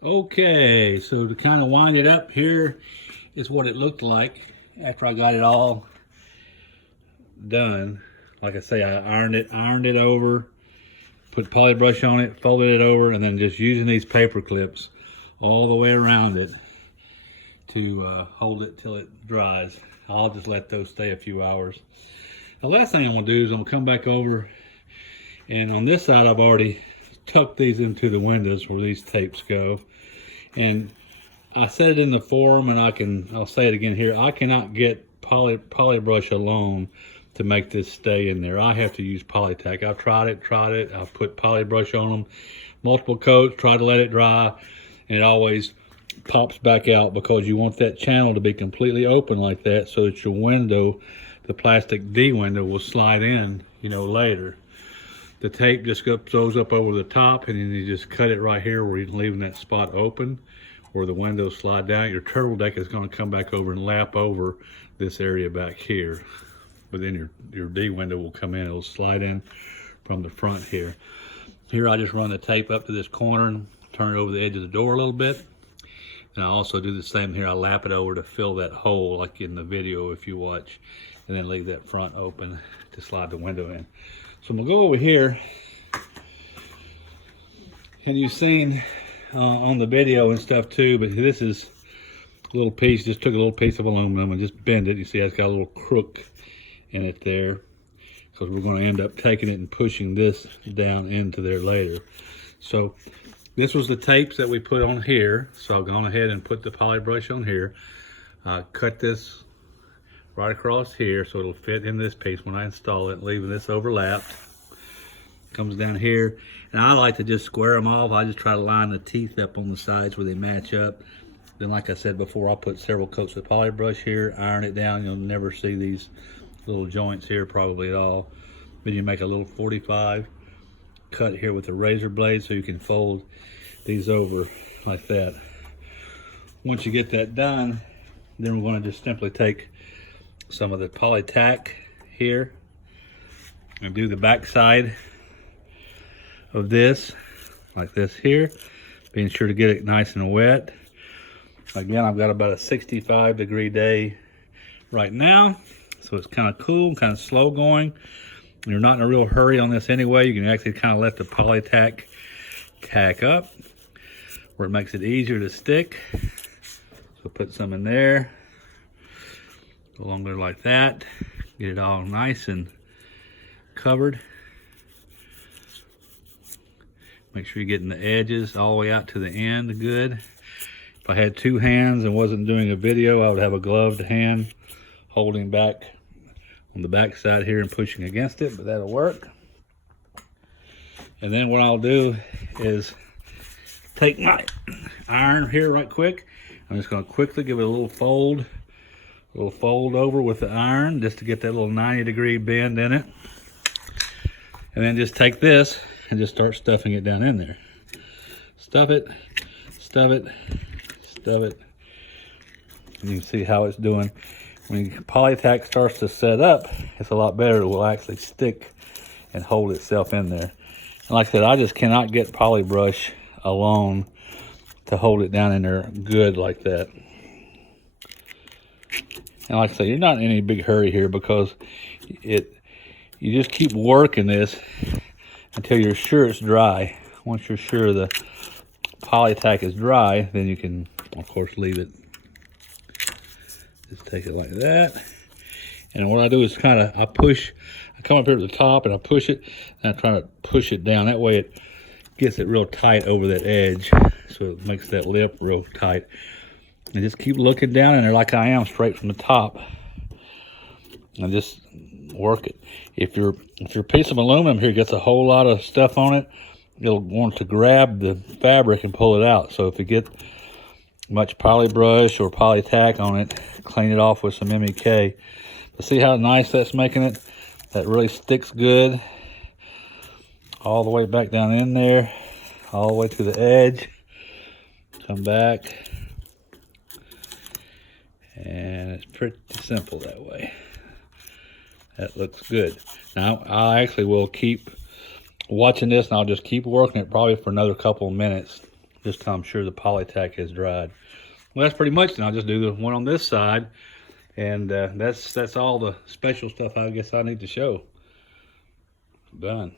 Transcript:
Okay, so to kind of wind it up, here is what it looked like after I got it all done. Like I say, I ironed it over, put poly brush on it, folded it over, and then just using these paper clips all the way around it to hold it till it dries. I'll just let those stay a few hours. The last thing I'm gonna do is I'm gonna come back over, and on this side I've already tucked these into the windows where these tapes go. And I said it in the forum, and I'll say it again here. I cannot get poly brush alone to make this stay in there. I have to use Polytack. I've tried it. I've put poly brush on them, multiple coats, tried to let it dry, and it always pops back out because you want that channel to be completely open like that so that your window, the plastic D window, will slide in, later. The tape just goes up over the top, and then you just cut it right here where you're leaving that spot open, where the windows slide down. Your turtle deck is going to come back over and lap over this area back here. But then your D window will come in. It'll slide in from the front here. Here I just run the tape up to this corner and turn it over the edge of the door a little bit. And I also do the same here. I lap it over to fill that hole like in the video if you watch, and then leave that front open to slide the window in. So I'm gonna go over here, and you've seen on the video and stuff too, but this is a little piece, just took a little piece of aluminum and just bend it. You see it's got a little crook in it there, because we're gonna end up taking it and pushing this down into there later. So this was the tapes that we put on here. So I've gone ahead and put the poly brush on here. Cut this right across here so it'll fit in this piece when I install it, leaving this overlapped. Comes down here, and I like to just square them off. I just try to line the teeth up on the sides where they match up. Then, like I said before, I'll put several coats of poly brush here, iron it down. You'll never see these little joints here probably at all. Then you make a little 45 cut here with a razor blade so you can fold these over like that. Once you get that done, then we're going to just simply take some of the Polytack here and do the back side of this like this here, being sure to get it nice and wet. Again, I've got about a 65-degree day right now, so it's kind of cool, kind of slow going. You're not in a real hurry on this anyway. You can actually kind of let the Polytack tack up where it makes it easier to stick. So put some in there, go along there like that, get it all nice and covered. Make sure you're getting the edges all the way out to the end good. If I had two hands and wasn't doing a video, I would have a gloved hand holding back on the back side here and pushing against it, but that'll work. And then what I'll do is take my iron here right quick. I'm just going to quickly give it a little fold over with the iron just to get that little 90-degree bend in it. And then just take this and just start stuffing it down in there. Stuff it, stuff it, stuff it. And you can see how it's doing. When Polytack starts to set up, it's a lot better. It will actually stick and hold itself in there. And like I said, I just cannot get poly brush alone to hold it down in there good like that. And like I said, you're not in any big hurry here because you just keep working this until you're sure it's dry. Once you're sure the Polytack is dry, then you can, of course, leave it. Just take it like that. And what I do is I come up here to the top and I push it, and I try to push it down. That way it gets it real tight over that edge. So it makes that lip real tight. And just keep looking down in there like I am, straight from the top. And just work it. If your piece of aluminum here gets a whole lot of stuff on it, you'll want to grab the fabric and pull it out. So if you get much poly brush or Polytack on it, clean it off with some MEK. But see how nice that's making it? That really sticks good. All the way back down in there, all the way to the edge. Come back. And it's pretty simple that way. That looks good. Now, I actually will keep watching this, and I'll just keep working it probably for another couple of minutes just till I'm sure the polytack has dried. Well, that's pretty much it. I'll just do the one on this side, and that's all the special stuff I guess I need to show. Done.